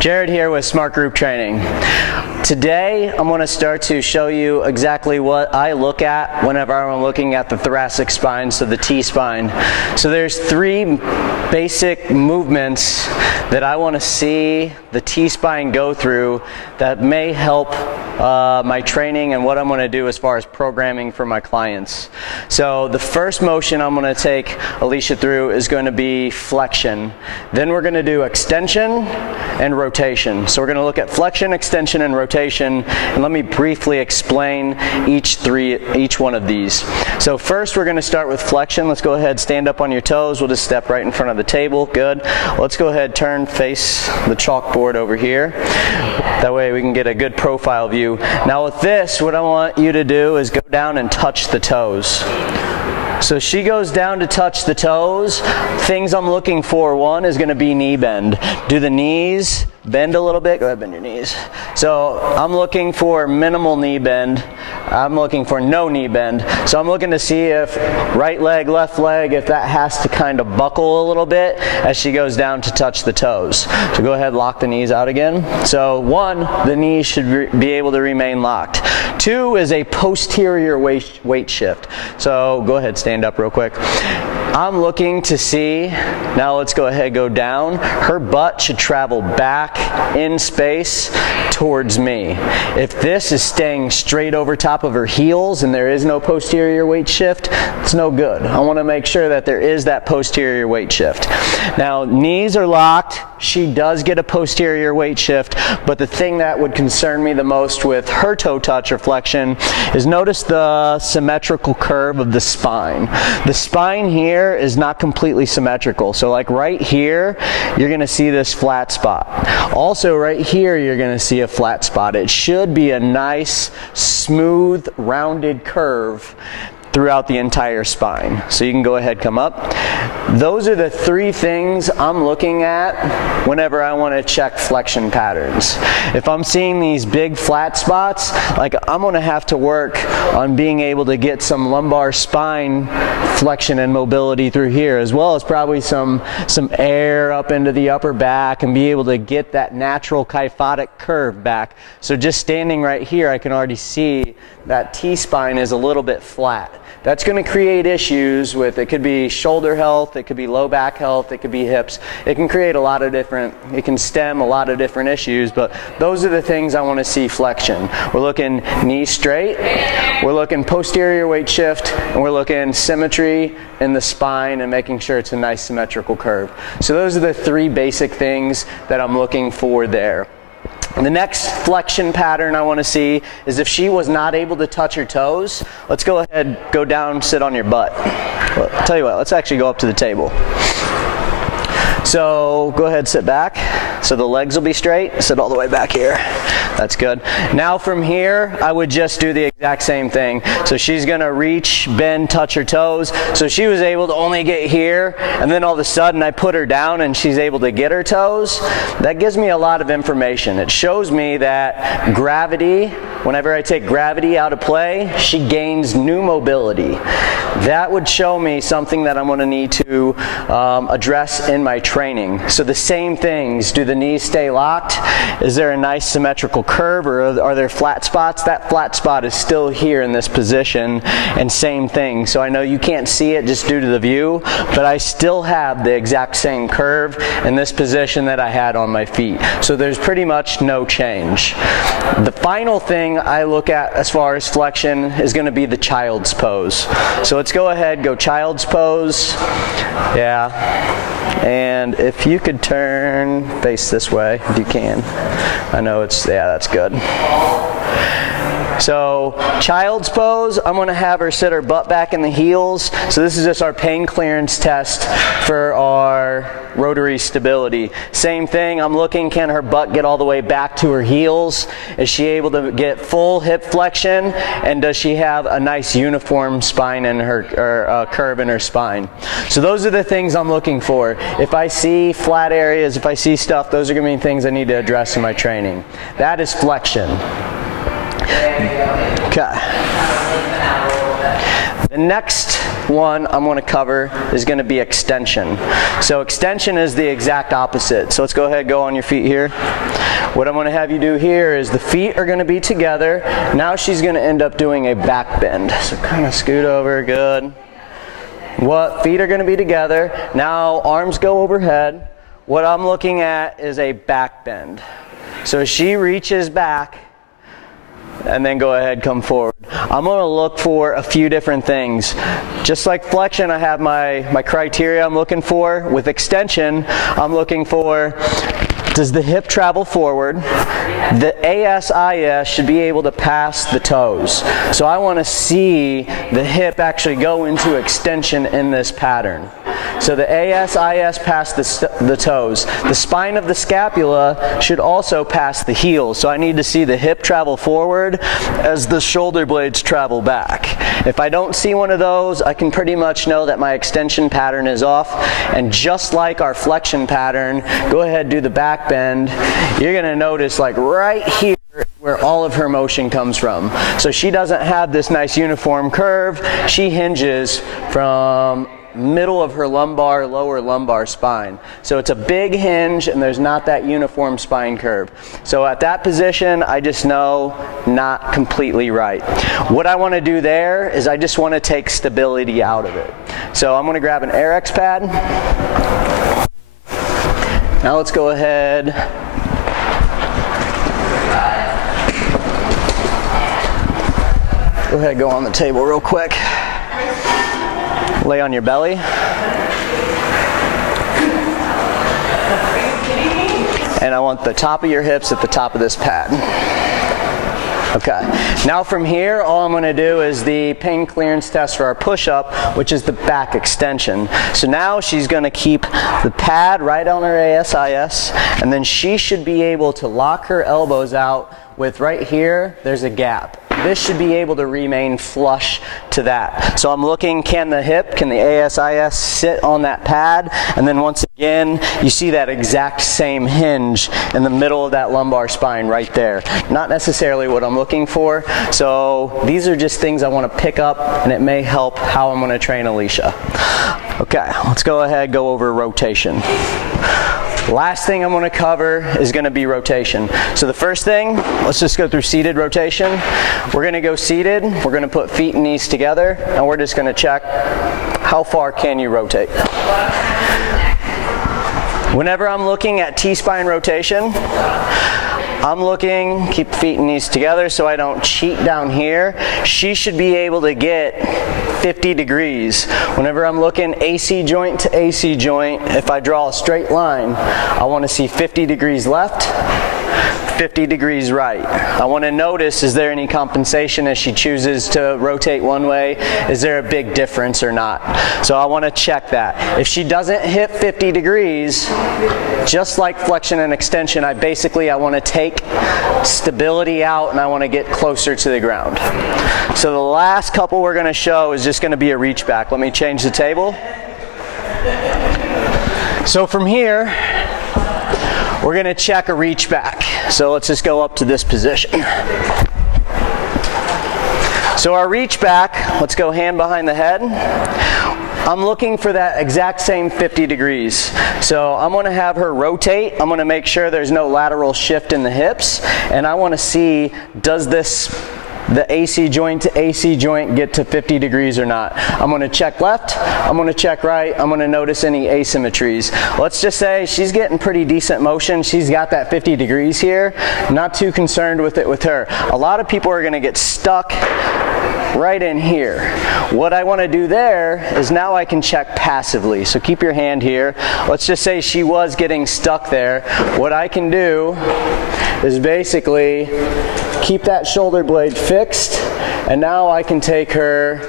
Jared here with Smart Group Training. Today I'm going to start to show you exactly what I look at whenever I'm looking at the thoracic spine, so the T-spine. So there's three basic movements that I want to see the T-spine go through that may help my training and what I'm going to do as far as programming for my clients. So the first motion I'm going to take Alicia through is going to be flexion. Then we're going to do extension and rotation. So we're going to look at flexion, extension, and rotation, and let me briefly explain each one of these. So first we're going to start with flexion. Let's go ahead, stand up on your toes. We'll just step right in front of the table. Good. Let's go ahead, turn, face the chalkboard over here. That way we can get a good profile view. Now with this, what I want you to do is go down and touch the toes. So she goes down to touch the toes. Things I'm looking for, one is going to be knee bend. Do the knees bend a little bit? Go ahead, bend your knees. So I'm looking for minimal knee bend. I'm looking for no knee bend. So I'm looking to see if right leg, left leg, if that has to kind of buckle a little bit as she goes down to touch the toes. So go ahead, lock the knees out again. So one, the knees should be able to remain locked. Two is a posterior weight shift. So go ahead, stand up real quick. I'm looking to see, now let's go ahead, go down. Her butt should travel back in space towards me. If this is staying straight over top of her heels and there is no posterior weight shift, it's no good. I want to make sure that there is that posterior weight shift. Now, knees are locked. She does get a posterior weight shift, but the thing that would concern me the most with her toe touch or flexion is notice the symmetrical curve of the spine. The spine here is not completely symmetrical. So like right here, you're going to see this flat spot. Also right here, you're going to see a flat spot. It should be a nice, smooth, rounded curve throughout the entire spine. So you can go ahead, come up. Those are the three things I'm looking at whenever I want to check flexion patterns. If I'm seeing these big flat spots, like I'm going to have to work on being able to get some lumbar spine flexion and mobility through here, as well as probably some air up into the upper back and be able to get that natural kyphotic curve back. So just standing right here, I can already see that T-spine is a little bit flat. That's going to create issues with, it could be shoulder health, it could be low back health, it could be hips. It can create a lot of different, it can stem a lot of different issues, but those are the things I want to see flexion. We're looking knee straight, we're looking posterior weight shift, and we're looking symmetry in the spine and making sure it's a nice symmetrical curve. So those are the three basic things that I'm looking for there. The next flexion pattern I want to see is if she was not able to touch her toes, let's go ahead, go down, sit on your butt. Well, I'll tell you what, let's actually go up to the table. So go ahead, sit back. So the legs will be straight. Sit all the way back here. That's good. Now from here, I would just do the exact same thing. So she's going to reach, bend, touch her toes. So she was able to only get here, and then all of a sudden I put her down and she's able to get her toes. That gives me a lot of information. It shows me that gravity, whenever I take gravity out of play, she gains new mobility. That would show me something that I'm going to need to address in my training. So the same things, do the knees stay locked? Is there a nice symmetrical curve, or are there flat spots? That flat spot is still here in this position, and same thing. So I know you can't see it just due to the view, but I still have the exact same curve in this position that I had on my feet. So there's pretty much no change. The final thing I look at as far as flexion is going to be the child's pose. So let's go ahead, go child's pose. Yeah. And if you could turn, face this way if you can. I know it's, yeah, that's good. So child's pose, I'm going to have her sit her butt back in the heels. So this is just our pain clearance test for our rotary stability. Same thing, I'm looking, can her butt get all the way back to her heels? Is she able to get full hip flexion? And does she have a nice uniform spine in her, or curve in her spine? So those are the things I'm looking for. If I see flat areas, if I see stuff, those are going to be things I need to address in my training. That is flexion. Okay. The next one I'm going to cover is going to be extension. So extension is the exact opposite. So let's go ahead, go on your feet here. What I'm going to have you do here is the feet are going to be together. Now she's going to end up doing a back bend. So kind of scoot over, good. Feet are going to be together. Now arms go overhead. What I'm looking at is a back bend. So she reaches back and then go ahead, come forward. I'm going to look for a few different things. Just like flexion, I have my criteria I'm looking for. With extension, I'm looking for, does the hip travel forward? The ASIS should be able to pass the toes. So I want to see the hip actually go into extension in this pattern. So the ASIS pass the toes. The spine of the scapula should also pass the heels. So I need to see the hip travel forward as the shoulder blades travel back. If I don't see one of those, I can pretty much know that my extension pattern is off. And just like our flexion pattern, go ahead, do the back bend. You're going to notice like right here where all of her motion comes from. So she doesn't have this nice uniform curve. She hinges from middle of her lumbar, lower lumbar spine. So it's a big hinge and there's not that uniform spine curve. So at that position, I just know not completely right. What I want to do there is I just want to take stability out of it. So I'm going to grab an AirX pad. Now let's go ahead. Go ahead, go on the table real quick. Lay on your belly. And I want the top of your hips at the top of this pad. Okay, now from here, all I'm going to do is the pain clearance test for our push-up, which is the back extension. So now she's going to keep the pad right on her ASIS, and then she should be able to lock her elbows out with right here, there's a gap. This should be able to remain flush to that. So I'm looking, can the ASIS sit on that pad? And then once again, you see that exact same hinge in the middle of that lumbar spine right there. Not necessarily what I'm looking for. So these are just things I want to pick up, and it may help how I'm going to train Alicia. Okay, let's go ahead, go over rotation. Last thing I'm going to cover is going to be rotation. So the first thing, let's just go through seated rotation. We're going to go seated. We're going to put feet and knees together, and we're just going to check how far can you rotate. Whenever I'm looking at T-spine rotation, I'm looking, keep feet and knees together so I don't cheat down here. She should be able to get 50 degrees. Whenever I'm looking AC joint to AC joint, if I draw a straight line, I want to see 50 degrees left, 50 degrees right. I want to notice, is there any compensation as she chooses to rotate one way? Is there a big difference or not? So I want to check that. If she doesn't hit 50 degrees, just like flexion and extension, I want to take stability out and I want to get closer to the ground. So the last couple we're going to show is just going to be a reach back. Let me change the table. So from here, we're going to check a reach back. So let's just go up to this position. So our reach back, let's go hand behind the head. I'm looking for that exact same 50 degrees. So I'm going to have her rotate. I'm going to make sure there's no lateral shift in the hips. And I want to see, does the AC joint to AC joint get to 50 degrees or not? I'm going to check left, I'm going to check right, I'm going to notice any asymmetries. Let's just say she's getting pretty decent motion. She's got that 50 degrees here. Not too concerned with it with her. A lot of people are going to get stuck right in here. What I want to do there is now I can check passively. So keep your hand here. Let's just say she was getting stuck there. What I can do is basically keep that shoulder blade fixed, and now I can take her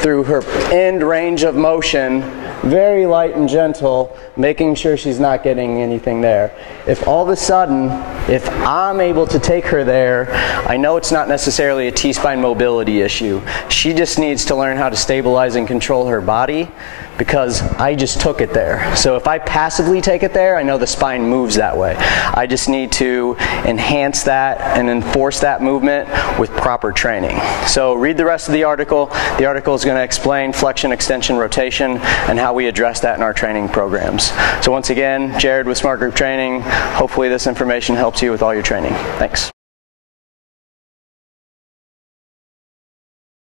through her end range of motion, very light and gentle, making sure she's not getting anything there. If all of a sudden, if I'm able to take her there, I know it's not necessarily a T-spine mobility issue. She just needs to learn how to stabilize and control her body. because I just took it there. So if I passively take it there, I know the spine moves that way. I just need to enhance that and enforce that movement with proper training. So read the rest of the article. The article is going to explain flexion, extension, rotation, and how we address that in our training programs. So once again, Jared with Smart Group Training. Hopefully this information helps you with all your training. Thanks.